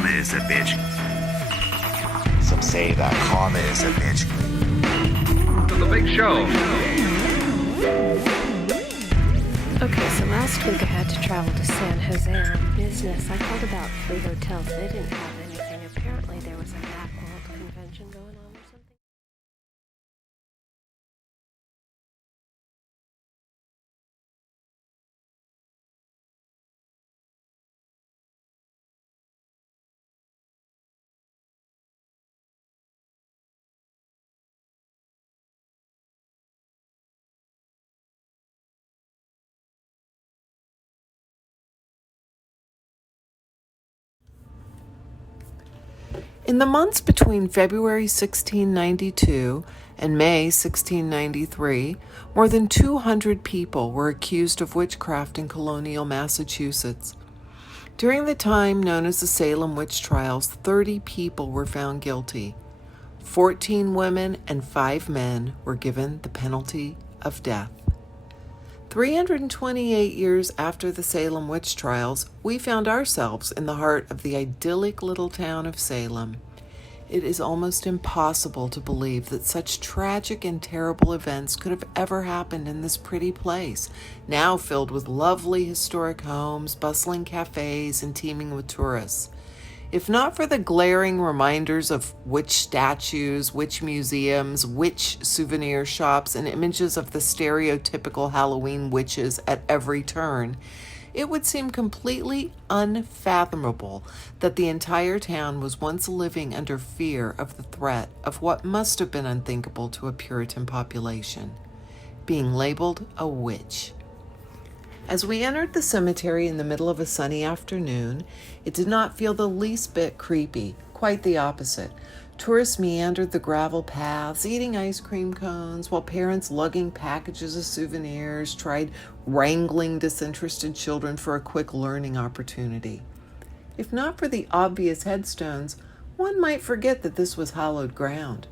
karma is a bitch. Some say that karma is a bitch. To the big show. Okay, so last week I had to travel to San Jose on business. I called about 3 hotels. They didn't have anything. Apparently there was a Macworld convention going on or something. In the months between February 1692 and May 1693, more than 200 people were accused of witchcraft in colonial Massachusetts. During the time known as the Salem witch trials, 30 people were found guilty. 14 women and 5 men were given the penalty of death. 328 years after the Salem witch trials, we found ourselves in the heart of the idyllic little town of Salem. It is almost impossible to believe that such tragic and terrible events could have ever happened in this pretty place, now filled with lovely historic homes, bustling cafes, and teeming with tourists. If not for the glaring reminders of witch statues, witch museums, witch souvenir shops, and images of the stereotypical Halloween witches at every turn, it would seem completely unfathomable that the entire town was once living under fear of the threat of what must have been unthinkable to a Puritan population: being labeled a witch. As we entered the cemetery in the middle of a sunny afternoon, it did not feel the least bit creepy, quite the opposite. Tourists meandered the gravel paths, eating ice cream cones, while parents lugging packages of souvenirs tried wrangling disinterested children for a quick learning opportunity. If not for the obvious headstones, one might forget that this was hallowed ground.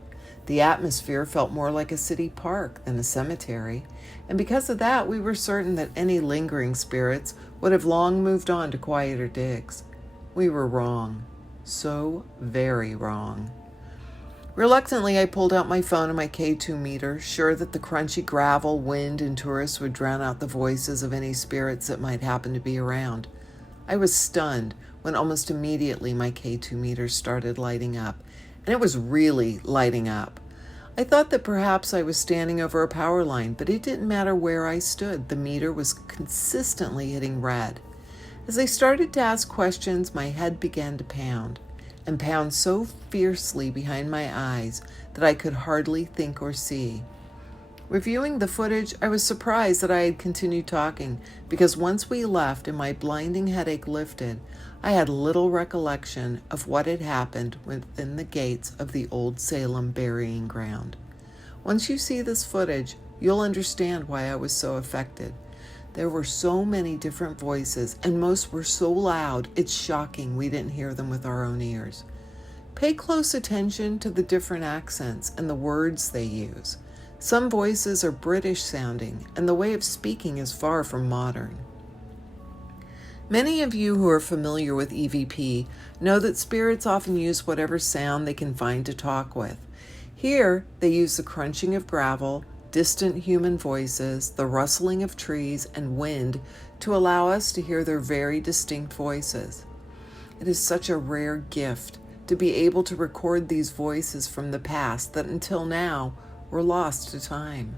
The atmosphere felt more like a city park than a cemetery, and because of that, we were certain that any lingering spirits would have long moved on to quieter digs. We were wrong. So very wrong. Reluctantly, I pulled out my phone and my K2 meter, sure that the crunchy gravel, wind, and tourists would drown out the voices of any spirits that might happen to be around. I was stunned when almost immediately my K2 meter started lighting up, and it was really lighting up. I thought that perhaps I was standing over a power line, but it didn't matter where I stood. The meter was consistently hitting red. As I started to ask questions, my head began to pound, and pound so fiercely behind my eyes that I could hardly think or see. Reviewing the footage, I was surprised that I had continued talking, because once we left and my blinding headache lifted, I had little recollection of what had happened within the gates of the old Salem burying ground. Once you see this footage, you'll understand why I was so affected. There were so many different voices, and most were so loud, it's shocking we didn't hear them with our own ears. Pay close attention to the different accents and the words they use. Some voices are British sounding, and the way of speaking is far from modern. Many of you who are familiar with EVP know that spirits often use whatever sound they can find to talk with. Here, they use the crunching of gravel, distant human voices, the rustling of trees, and wind to allow us to hear their very distinct voices. It is such a rare gift to be able to record these voices from the past that until now were lost to time.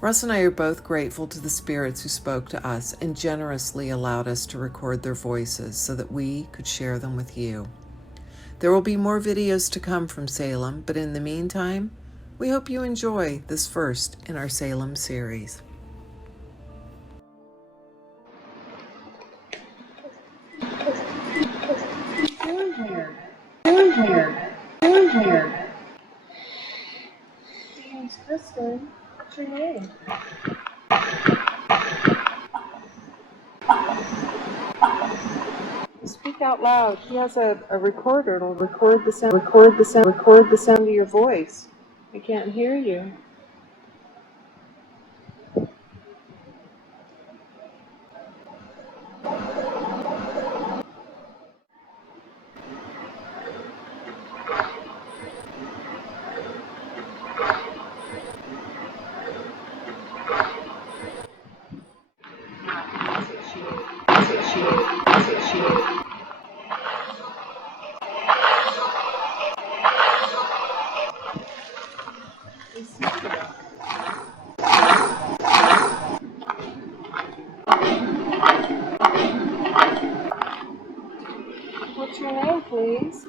Russ and I are both grateful to the spirits who spoke to us and generously allowed us to record their voices so that we could share them with you. There will be more videos to come from Salem, but in the meantime, we hope you enjoy this first in our Salem series. James Kristen, what's your name? Speak out loud. He has a recorder. It'll record the sound of your voice. I can't hear you. What's your name, please?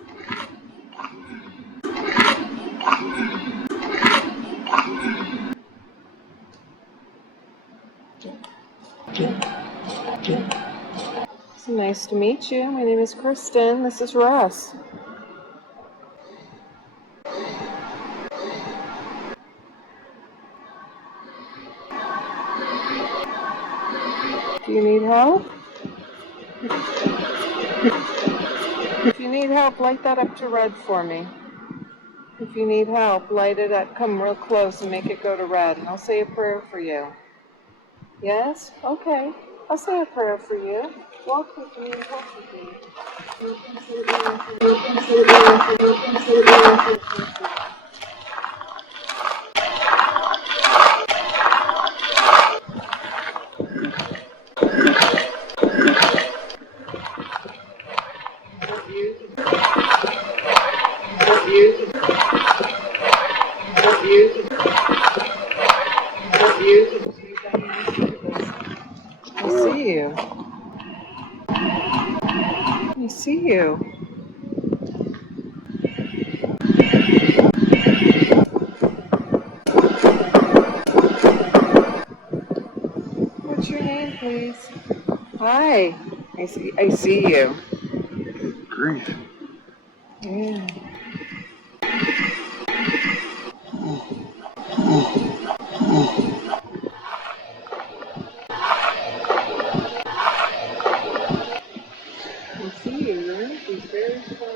So nice to meet you. My name is Kristen. This is Russ. Do you need help? If you need help, light that up to red for me. If you need help, light it up, come real close and make it go to red, and I'll say a prayer for you. Yes? Okay. I'll say a prayer for you. Walk with me and talk with me. I see you. I see you. What's your name, please? Hi. I see you. Grief. Yeah. I see you. Your energy's very strong.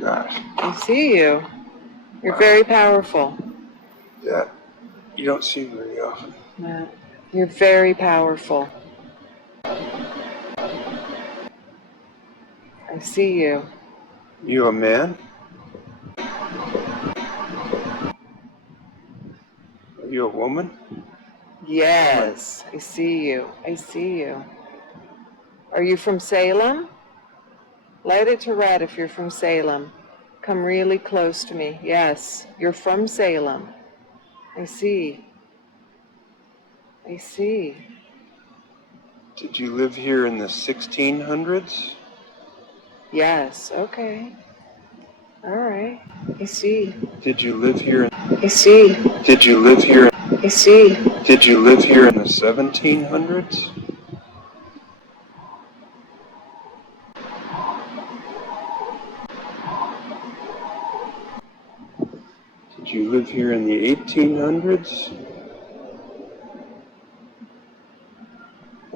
Gosh, I see you. You're very powerful. that you don't see very often. Yeah. You're very powerful. I see you. You a man? Are you a woman? Yes, I see you. I see you. Are you from Salem? Light it to red if you're from Salem. Come really close to me. Yes, you're from Salem. I see. I see. Did you live here in the 1600s? Yes, okay. All right. I see. Did you live here? I see. Did you live here? I see. Did you live here in the 1700s? Did you live here in the 1800s?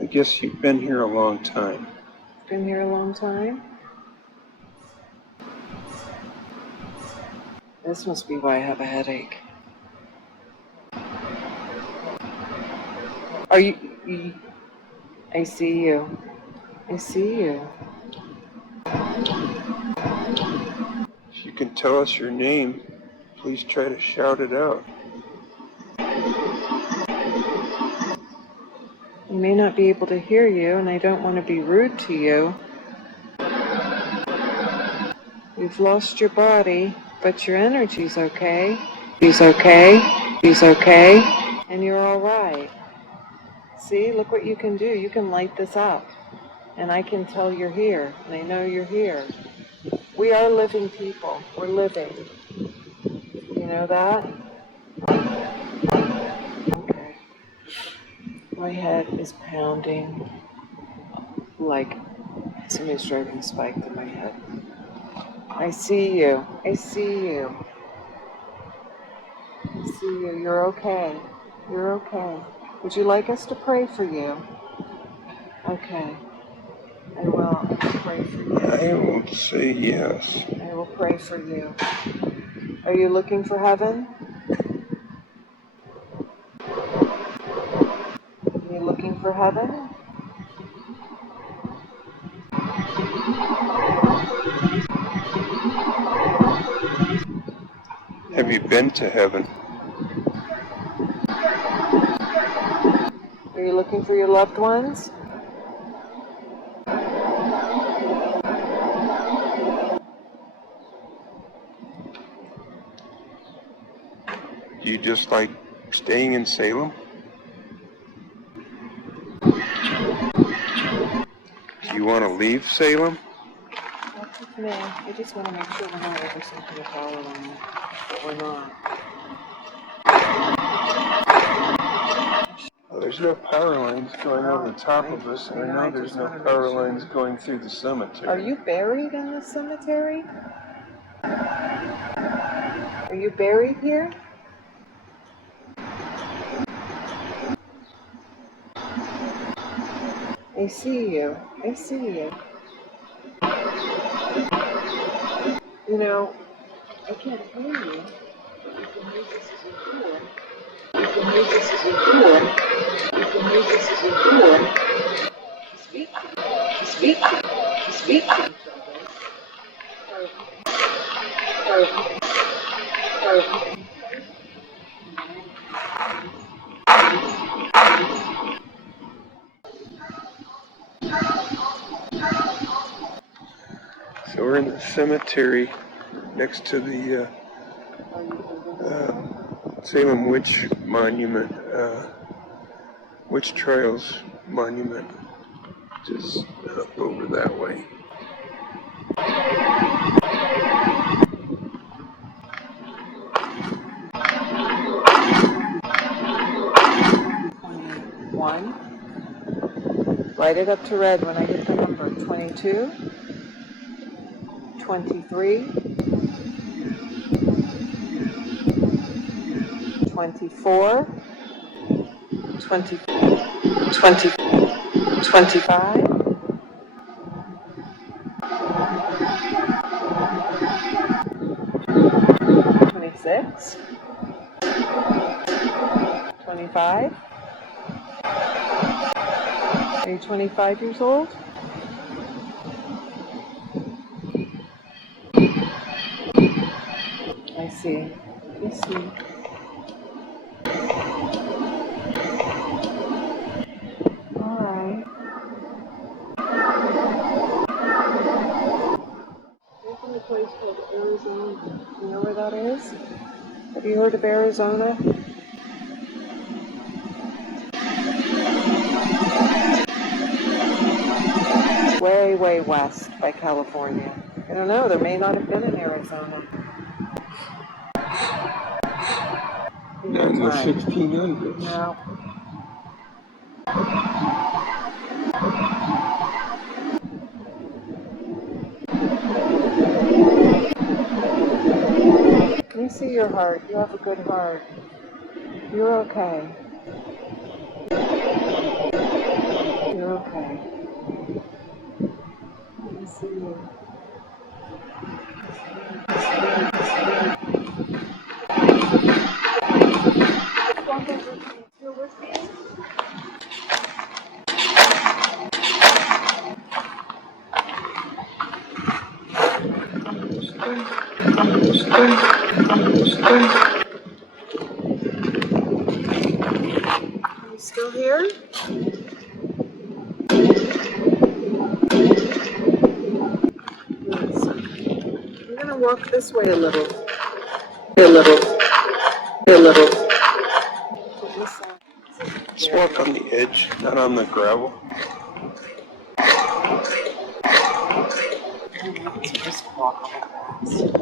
I guess you've been here a long time. Been here a long time? This must be why I have a headache. Are you... I see you. I see you. If you can tell us your name, please try to shout it out. I may not be able to hear you, and I don't want to be rude to you. You've lost your body, but your energy's okay. He's okay. He's okay. And you're all right. See, look what you can do. You can light this up. And I can tell you're here, and I know you're here. We are living people. We're living. You know that? Okay. My head is pounding like somebody's driving a spike through my head. I see you. I see you. I see you. You're okay. You're okay. Would you like us to pray for you? Okay. I will. I will pray for you. I will say yes. I will pray for you. Are you looking for heaven? Are you looking for heaven? Have you been to heaven? Are you looking for your loved ones? Do you just like staying in Salem? Do you want to leave Salem? That's with me. I just want to make sure we're not over some kind of power line. But we're not. Well, there's no power lines going over the top of us, and I know there's no power lines going through the cemetery. Are you buried in the cemetery? Are you buried here? I see you. I see you. You know, I can't hear you. You can hear this as you hear. You can hear this as you hear. You can hear this as you hear. Speak to me. Speak to me. Speak to each other. So we're in the cemetery next to the Salem Witch Monument, Witch Trials Monument, just up over that way. One. Light it up to red when I hit the number. 22. 23. 24. 20. 20. 25. 26. 25. Are you 25 years old? I see. I see. All right. There's a place called Arizona. You know where that is? Have you heard of Arizona? Way, way west by California. I don't know, there may not have been an Arizona. Not in the 1600s. No. Let me see your heart. You have a good heart. You're okay. You're okay. Let me see you. You're with me? Are you still here? Yes. I'm gonna walk this way a little. A little. A little. Just walk on the edge, not on the gravel. Just walk on the grass.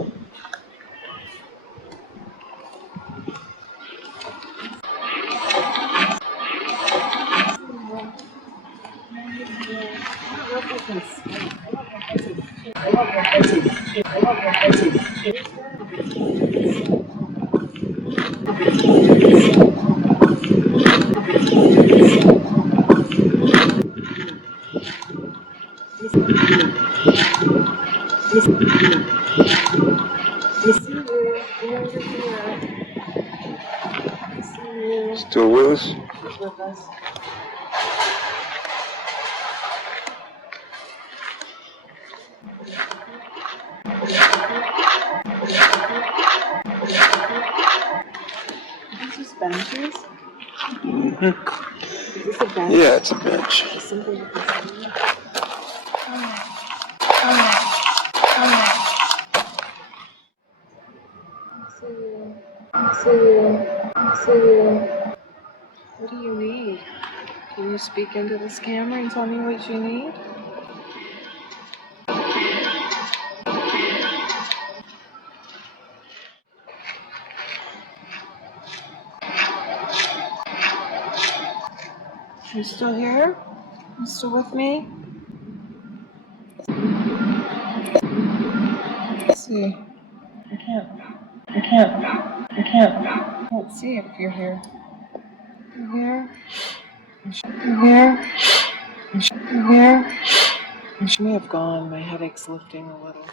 goes. She's with us. These just benches? Is this a bench? Yeah, it's a bench. Is something you can see? I see you. I see you. I see you. What do you need? Can you speak into this camera and tell me what you need? You still here? You still with me? Let's see. I can't see if you're here. You here? You here? You here? She may have gone. My headache's lifting a little.